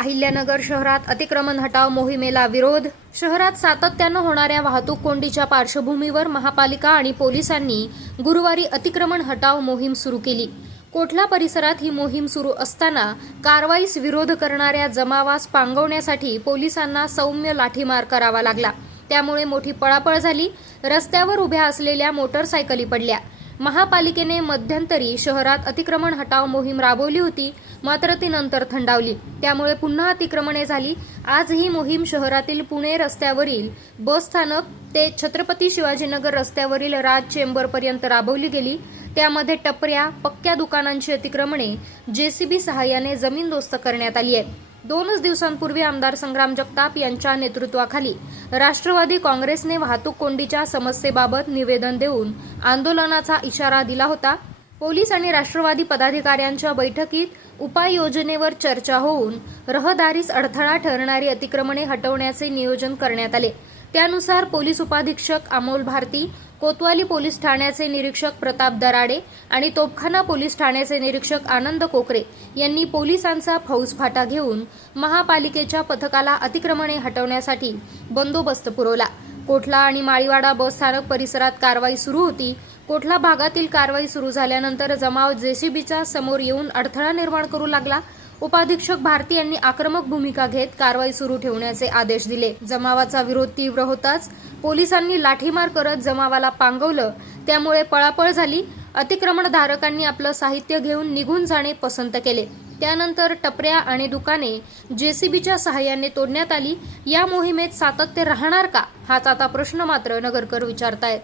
अहिल्यानगर शहरात अतिक्रमण हटाव मोहिमेला विरोध. शहरात सातत्यानं होणाऱ्या वाहतूक कोंडीच्या पार्श्वभूमीवर महापालिका आणि पोलिसांनी गुरुवारी अतिक्रमण हटाव मोहीम सुरू केली. कोठला परिसरात ही मोहीम सुरू असताना कारवाईस विरोध करणाऱ्या जमावास पांगवण्यासाठी पोलिसांना सौम्य लाठीमार करावा लागला. त्यामुळे मोठी पळापळ झाली. रस्त्यावर उभ्या असलेल्या मोटरसायकली पडल्या. महापालिकेने मध्यंतरी शहरात अतिक्रमण हटाव मोहीम राबवली होती, मात्र ती नंतर थंडावली. त्यामुळे पुन्हा अतिक्रमणे झाली. आज ही मोहीम शहरातील पुणे रस्त्यावरील बस स्थानक ते छत्रपती शिवाजीनगर रस्त्यावरील राज चेंबर पर्यंत राबवली गेली. त्यामध्ये टपऱ्या, पक्क्या दुकानांची अतिक्रमणे जेसीबी सहाय्याने जमीनदोस्त करण्यात आली आहे. 2 दिवसांपूर्वी आमदार संग्राम जगताप यांच्या नेतृत्वाखाली राष्ट्रवादी काँग्रेसने वाहतूक कोंडीच्या समस्येबाबत निवेदन देऊन आंदोलनाचा इशारा दिला होता. पोलीस आणि राष्ट्रवादी पदाधिकाऱ्यांच्या बैठकीत उपाययोजनेवर चर्चा होऊन रहदारीस अडथळा ठरणारी अतिक्रमणे हटवण्याचे नियोजन करण्यात आले. त्यानुसार पोलीस उपाधीक्षक अमोल भारती, कोतवाली पोलीस ठाण्याचे निरीक्षक प्रताप दराडे आणि तोपखाना पोलीस ठाण्याचे निरीक्षक आनंद कोकरे यांनी पोलिसांचा फौजफाटा घेऊन महापालिकेच्या पथकाला अतिक्रमणे हटवण्यासाठी बंदोबस्त पुरवला. कोठला आणि माळीवाडा बस स्थानक परिसरात कारवाई सुरू होती. कोठला भागातील कारवाई सुरू झाल्यानंतर जमाव जेसीबीच्या समोर येऊन अडथळा निर्माण करू लागला. उपाधीक्षक भारती यांनी आक्रमक भूमिका घेत कारवाई सुरू ठेवण्याचे आदेश दिले. जमावाचा विरोध तीव्र होताच पोलिसांनी लाठीमार करत जमावाला पांगवलं. त्यामुळे पळापळ झाली. अतिक्रमणधारकांनी आपलं साहित्य घेऊन निघून जाणे पसंत केले. त्यानंतर टपऱ्या आणि दुकाने जेसीबीच्या सहाय्याने तोडण्यात आली. या मोहिमेत सातत्य राहणार का, हाच आता प्रश्न मात्र नगरकर विचारतायत.